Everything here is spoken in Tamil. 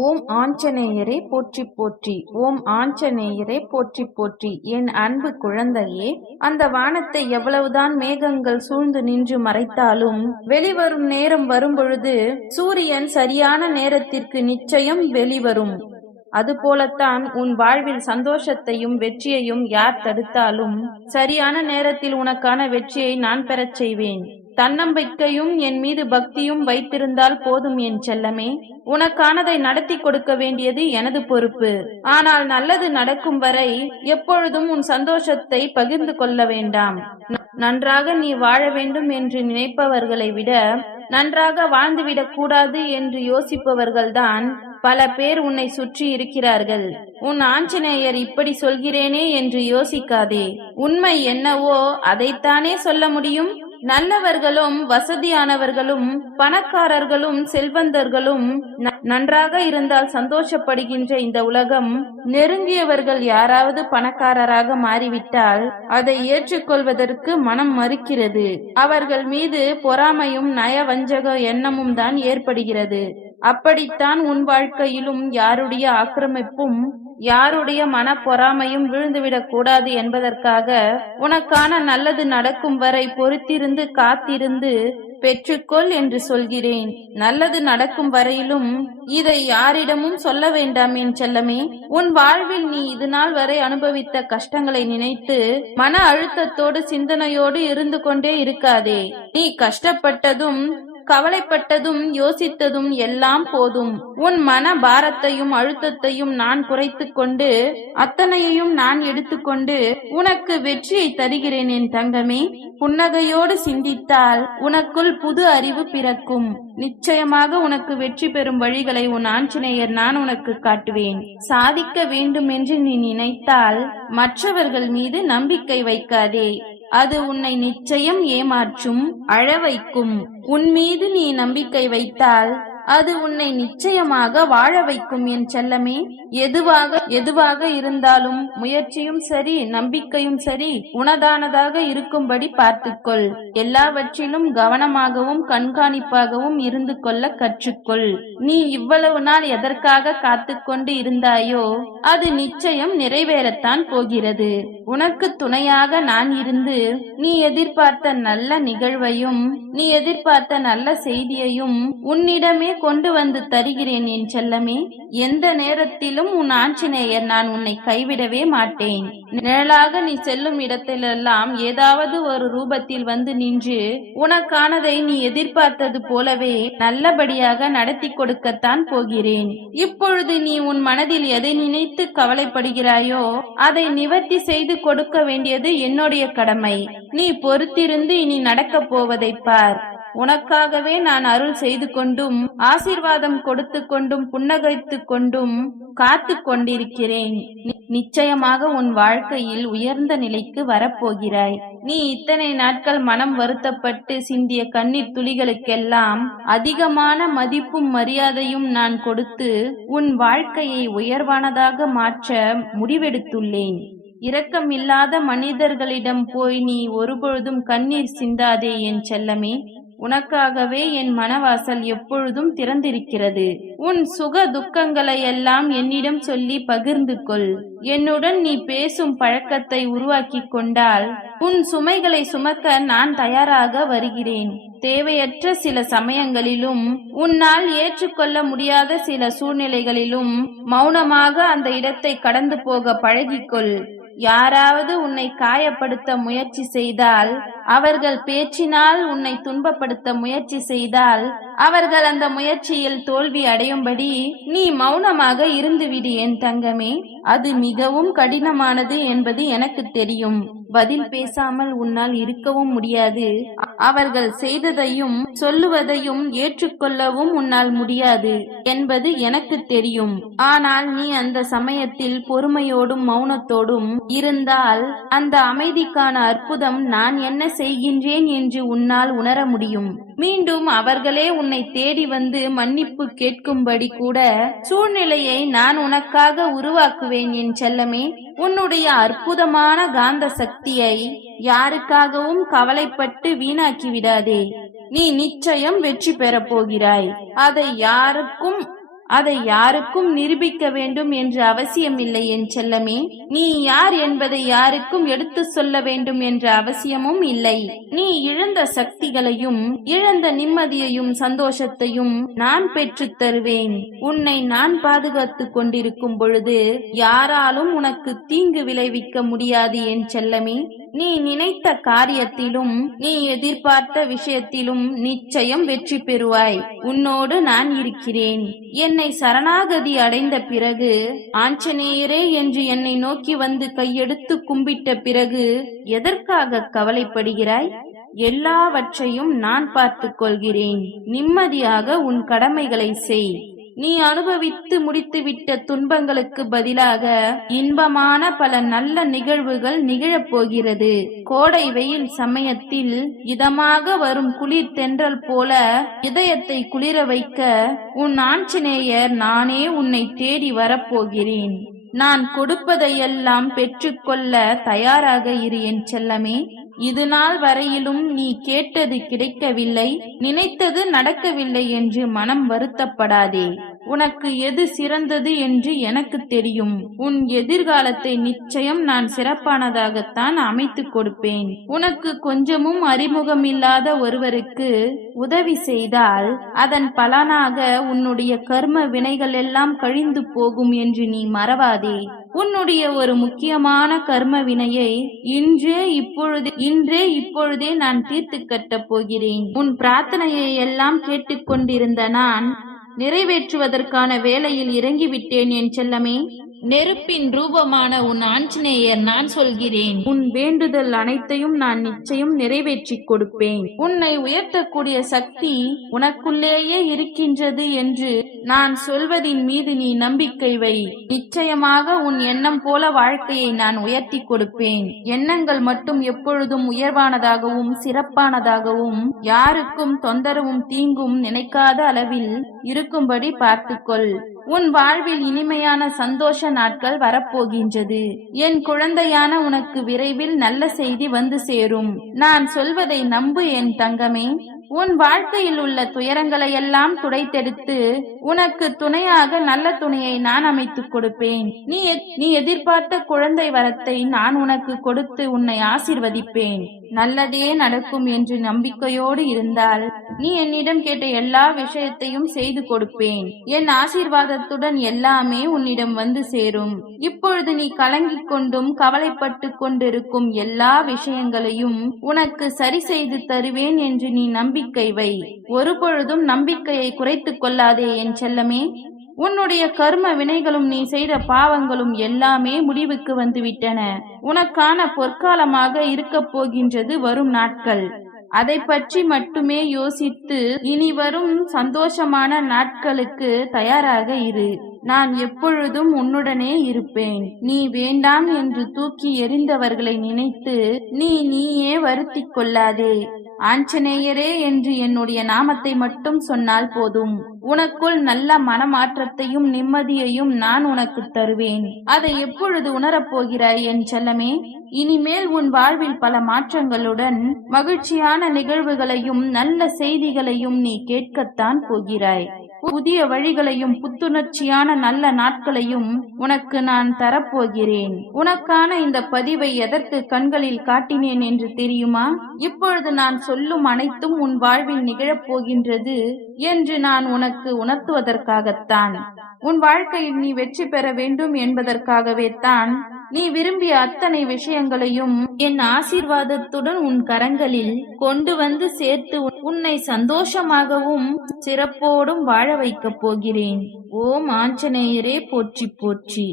ஓம் ஆஞ்சநேயரே போற்றி போற்றி. ஓம் ஆஞ்சநேயரே போற்றி போற்றி. என் அன்பு குழந்தையே, அந்த வானத்தை எவ்வளவுதான் மேகங்கள் சூழ்ந்து நின்று மறைத்தாலும் வெளிவரும் நேரம் வரும்பொழுது சூரியன் சரியான நேரத்திற்கு நிச்சயம் வெளிவரும். அதுபோலத்தான் உன் வாழ்வில் சந்தோஷத்தையும் வெற்றியையும் யார் தடுத்தாலும் சரியான நேரத்தில் உனக்கான வெற்றியை நான் பெறச் செய்வேன். தன்னம்பிக்கையும் என் மீது பக்தியும் வைத்திருந்தால் போதும் என் செல்லமே. உனக்கானதை நடத்தி கொடுக்க வேண்டியது எனது பொறுப்பு. ஆனால் நல்லது நடக்கும் வரை எப்பொழுதும் உன் சந்தோஷத்தை பகிர்ந்து கொள்ள வேண்டாம். நன்றாக நீ வாழ வேண்டும் என்று நினைப்பவர்களை விட நன்றாக வாழ்ந்துவிடக் கூடாது என்று யோசிப்பவர்கள்தான் பல பேர் உன்னை சுற்றி இருக்கிறார்கள். உன் ஆஞ்சநேயர் இப்படி சொல்கிறேனே என்று யோசிக்காதே. உண்மை என்னவோ அதைத்தானே சொல்ல முடியும். நல்லவர்களும் வசதியானவர்களும் பணக்காரர்களும் செல்வந்தர்களும் நன்றாக இருந்தால் சந்தோஷப்படுகின்ற இந்த உலகம், நெருங்கியவர்கள் யாராவது பணக்காரராக மாறிவிட்டால் அதை ஏற்றுக்கொள்வதற்கு மனம் மறுக்கிறது. அவர்கள் மீது பொறாமையும் நயவஞ்சக எண்ணமும் தான் ஏற்படுகிறது. அப்படித்தான் உன் வாழ்க்கையிலும் யாருடைய ஆக்கிரமிப்பும் யாருடைய மன பொறாமையும் விழுந்துவிடக் கூடாது என்பதற்காக உனக்கான நல்லது நடக்கும் வரை பொறுத்திருந்து காத்திருந்து பெற்றுக்கொள் என்று சொல்கிறேன். நல்லது நடக்கும் வரையிலும் இதை யாரிடமும் சொல்ல வேண்டாம் என் செல்லமே. உன் வாழ்வில் நீ இது நாள் வரை அனுபவித்த கஷ்டங்களை நினைத்து மன அழுத்தத்தோடு சிந்தனையோடு இருந்து கொண்டே இருக்காதே. நீ கஷ்டப்பட்டதும் கவலைப்பட்டதும் யோசித்ததும் எல்லாம் போதும். உன் மன பாரத்தையும் அழுத்தத்தையும் நான் குறைத்து கொண்டு அத்தனையையும் நான் எடுத்துக்கொண்டு உனக்கு வெற்றியை தருகிறேன் என் தங்கமே. புன்னகையோடு சிந்தித்தால் உனக்குள் புது அறிவு பிறக்கும். நிச்சயமாக உனக்கு வெற்றி பெறும் வழிகளை உன் ஆஞ்சநேயர் நான் உனக்கு காட்டுவேன். சாதிக்க வேண்டும் என்று நீ நினைத்தால் மற்றவர்கள் மீது நம்பிக்கை வைக்காதே. அது உன்னை நிச்சயம் ஏமாற்றும், அழ வைக்கும். உன் மீது நீ நம்பிக்கை வைத்தால் அது உன்னை நிச்சயமாக வாழ வைக்கும் என் செல்லமே. எதுவாக இருந்தாலும் முயற்சியும் சரி நம்பிக்கையும் சரி உனதானதாக இருக்கும்படி பார்த்துக்கொள். எல்லாவற்றிலும் கவனமாகவும் கண்காணிப்பாகவும் இருந்து கொள்ள கற்றுக்கொள். நீ இவ்வளவு நாள் எதற்காக காத்து கொண்டு இருந்தாயோ அது நிச்சயம் நிறைவேறத்தான் போகிறது. உனக்கு துணையாக நான் இருந்து நீ எதிர்பார்த்த நல்ல நிகழ்வையும் நீ எதிர்பார்த்த நல்ல செய்தியையும் உன்னிடமே கொண்டு வந்து தருகிறேன் என் செல்லமே. எந்த நேரத்திலும் உன் ஆஞ்சநேயர் நான் உன்னை கைவிடவே மாட்டேன். நிழலாக நீ செல்லும் இடத்திலெல்லாம் ஏதாவது ஒரு ரூபத்தில் வந்து நின்று உனக்கானதை நீ எதிர்பார்த்தது போலவே நல்லபடியாக நடத்தி கொடுக்கத்தான் போகிறேன். இப்பொழுது நீ உன் மனதில் எதை நினைத்து கவலைப்படுகிறாயோ அதை நிவர்த்தி செய்து கொடுக்க வேண்டியது என்னுடைய கடமை. நீ பொறுத்திருந்து இனி நடக்கப் போவதை பார். உனக்காகவே நான் அருள் செய்து கொண்டும் ஆசீர்வாதம் கொடுத்து கொண்டும் புன்னகைத்து கொண்டும் காத்து கொண்டிருக்கிறேன். நிச்சயமாக உன் வாழ்க்கையில் உயர்ந்த நிலைக்கு வரப்போகிறாய். நீ இத்தனை நாட்கள் மனம் வருத்தப்பட்டு சிந்திய கண்ணீர் துளிகளுக்கெல்லாம் அதிகமான மதிப்பும் மரியாதையும் நான் கொடுத்து உன் வாழ்க்கையை உயர்வானதாக மாற்ற முடிவெடுத்துள்ளேன். இரக்கமில்லாத மனிதர்களிடம் போய் நீ ஒருபொழுதும் கண்ணீர் சிந்தாதே என் செல்லமே. உனக்காகவே என் மனவாசல் எப்பொழுதும் திறந்திருக்கிறது. உன் சுக துக்கங்களை எல்லாம் என்னிடம் சொல்லி பகிர்ந்து கொள். என்னுடன் நீ பேசும் பழக்கத்தை உருவாக்கி கொண்டால் உன் சுமைகளை சுமக்க நான் தயாராக வருகிறேன். தேவையற்ற சில சமயங்களிலும் உன்னால் ஏற்றுக்கொள்ள முடியாத சில சூழ்நிலைகளிலும் மௌனமாக அந்த இடத்தை கடந்து போக பழகிக்கொள். யாராவது உன்னை காயப்படுத்த முயற்சி செய்தால், அவர்கள் பேச்சினால் உன்னை துன்பப்படுத்த முயற்சி செய்தால், அவர்கள் அந்த முயற்சியில் தோல்வி அடையும்படி நீ மௌனமாக இருந்துவிடு என் தங்கமே. அது மிகவும் கடினமானது என்பது எனக்கு தெரியும். பதில் பேசாமல் உன்னால் இருக்கவும் முடியாது. அவர்கள் செய்ததையும் சொல்லுவதையும் ஏற்றுக்கொள்ளவும் உன்னால் முடியாது என்பது எனக்கு தெரியும். ஆனால் நீ அந்த சமயத்தில் பொறுமையோடும் மௌனத்தோடும் இருந்தால் அந்த அமைதிக்கான அற்புதம் நான் என்ன செய்கின்றேன் என்று உன்னால் உணர முடியும். மீண்டும் அவர்களே உன்னை தேடி வந்து மன்னிப்பு கேட்கும்படி கூட சூழ்நிலையை நான் உனக்காக உருவாக்குவேன் என் செல்லமே. உன்னுடைய அற்புதமான காந்த சக்தியை யாருக்காகவும் கவலைப்பட்டு வீணாக்கி விடாதே. நீ நிச்சயம் வெற்றி பெறப் போகிறாய். அதை யாருக்கும் அதை யாருக்கும் நிரூபிக்க வேண்டும் என்ற அவசியமில்லை என் செல்லமே. நீ யார் என்பதை யாருக்கும் எடுத்து சொல்ல வேண்டும் என்ற அவசியமும் இல்லை. நீ இழந்த சக்திகளையும் இழந்த நிம்மதியையும் சந்தோஷத்தையும் நான் பெற்றுத் தருவேன். உன்னை நான் பாதுகாத்துக் கொண்டிருக்கும் பொழுது யாராலும் உனக்கு தீங்கு விளைவிக்க முடியாது என் செல்லமே. நீ நினைத்த காரியத்திலும் நீ எதிர்பார்த்த விஷயத்திலும் நிச்சயம் வெற்றி பெறுவாய். உன்னோடு நான் இருக்கிறேன். என்னை சரணாகதி அடைந்த பிறகு, ஆஞ்சநேயரே என்று என்னை நோக்கி வந்து கையெடுத்து கும்பிட்ட பிறகு எதற்காக கவலைப்படுகிறாய்? எல்லாவற்றையும் நான் பார்த்துக் கொள்கிறேன். நிம்மதியாக உன் கடமைகளை செய். நீ அனுபவித்து முடித்துவிட்ட துன்பங்களுக்கு பதிலாக இன்பமான பல நல்ல நிகழ்வுகள் நிகழப் போகிறது. கோடை வெயில் சமயத்தில் இதமாக வரும் குளிர் தென்றல் போல இதயத்தை குளிர வைக்க உன் ஆஞ்சநேயர் நானே உன்னை தேடி வரப்போகிறேன். நான் கொடுப்பதையெல்லாம் பெற்றுக்கொள்ள தயாராக இரு என் செல்லமே. இது நாள் வரையிலும் நீ கேட்டது கிடைக்கவில்லை, நினைத்தது நடக்கவில்லை என்று மனம் வருத்தப்படாதே. உனக்கு எது சிறந்தது என்று எனக்கு தெரியும். உன் எதிர்காலத்தை நிச்சயம் நான் சிறப்பானதாகத்தான் அமைத்துக் கொடுப்பேன். உனக்கு கொஞ்சமும் அறிமுகமில்லாத ஒருவருக்கு உதவி செய்தால் அதன் பலனாக உன்னுடைய கர்ம வினைகள் எல்லாம் கழிந்து போகும் என்று நீ மறவாதே. உன்னுடைய ஒரு முக்கியமான கர்ம வினையை இன்றே இப்பொழுதே நான் தீர்த்து கட்டப் போகிறேன். உன் பிரார்த்தனையை எல்லாம் கேட்டுக்கொண்டிருந்த நான் நிறைவேற்றுவதற்கான வேலையில் இறங்கிவிட்டேன் என் செல்லமே. நெருப்பின் ரூபமான உன் ஆஞ்சநேயர் நான் சொல்கிறேன். உன் வேண்டுதல் அனைத்தையும் நான் நிச்சயம் நிறைவேற்றி கொடுப்பேன். உன்னை உயர்த்தக்கூடிய சக்தி உனக்குள்ளேயே இருக்கின்றது என்று நான் சொல்வதின் மீது நீ நம்பிக்கை வை. நிச்சயமாக உன் எண்ணம் போல வாழ்க்கையை நான் உயர்த்தி கொடுப்பேன். எண்ணங்கள் மட்டும் எப்பொழுதும் உயர்வானதாகவும் சிறப்பானதாகவும் யாருக்கும் தொந்தரவும் தீங்கும் நினைக்காத அளவில் இருக்கும்படி பார்த்துக்கொள். உன் வாழ்வில் இனிமையான சந்தோஷ நாட்கள் வரப்போகின்றது. என் குழந்தையான உனக்கு விரைவில் நல்ல செய்தி வந்து சேரும். நான் சொல்வதை நம்பு என் தங்கமே. உன் வாழ்க்கையில் உள்ள துயரங்களை எல்லாம் துடைத்தெடுத்து உனக்கு துணையாக நல்ல துணையை நான் அமைத்துக் கொடுப்பேன். நீ எதிர்பார்த்த குழந்தை வரத்தை நான் உனக்கு கொடுத்து உன்னை ஆசீர்வதிப்பேன். நல்லதே நடக்கும் என்று நம்பிக்கையோடு இருந்தால் நீ என்னிடம் கேட்ட எல்லா விஷயத்தையும் செய்து கொடுப்பேன். என் ஆசீர்வாதத்துடன் எல்லாமே உன்னிடம் வந்து சேரும். இப்பொழுது நீ கலங்கிக் கொண்டும் கவலைப்பட்டு கொண்டிருக்கும் எல்லா விஷயங்களையும் உனக்கு சரி செய்து தருவேன் என்று நீ நம்பிக்கை வை. ஒரு பொழுதும் நம்பிக்கையை குறைத்துக் கொள்ளாதே என் செல்லமே. உன்னுடைய கர்ம வினைகளும் நீ செய்த பாவங்களும் எல்லாமே முடிவுக்கு வந்துவிட்டன. உனக்கான பொற்காலமாக இருக்கப் போகின்றது வரும் நாட்கள். அதை பற்றி மட்டுமே யோசித்து இனி வரும் சந்தோஷமான நாட்களுக்கு தயாராக இரு. நான் எப்பொழுதும் உன்னுடனே இருப்பேன். நீ வேண்டாம் என்று தூக்கி எறிந்தவர்களை நினைத்து நீயே வருத்திக் கொள்ளாதே. ஆஞ்சநேயரே என்று என்னுடைய நாமத்தை மட்டும் சொன்னால் போதும். உனக்குள் நல்ல மனமாற்றத்தையும் நிம்மதியையும் நான் உனக்கு தருவேன். அதை எப்பொழுது உணரப்போகிறாய் என் செல்லமே? இனிமேல் உன் வாழ்வில் பல மாற்றங்களுடன் மகிழ்ச்சியான நிகழ்வுகளையும் நல்ல செய்திகளையும் நீ கேட்கத்தான் போகிறாய். புதிய வழிகளையும் புத்துணர்ச்சியான நல்ல நாட்களையும் உனக்கு நான் தரப்போகிறேன். உனக்கான இந்த பதிவை எதற்கு கண்களில் காட்டினேன் என்று தெரியுமா? இப்பொழுது நான் சொல்லும் அனைத்தும் உன் வாழ்வில் நிகழப் போகின்றது என்று நான் உனக்கு உணர்த்துவதற்காகத்தான். உன் வாழ்க்கையில் நீ வெற்றி பெற வேண்டும் என்பதற்காகவே தான் நீ விரும்பிய அத்தனை விஷயங்களையும் என் ஆசீர்வாதத்துடன் உன் கரங்களில் கொண்டு வந்து சேர்த்து உன்னை சந்தோஷமாகவும் சிறப்போடும் வாழ வைக்கப் போகிறேன். ஓம் ஆஞ்சநேயரே போற்றி போற்றி.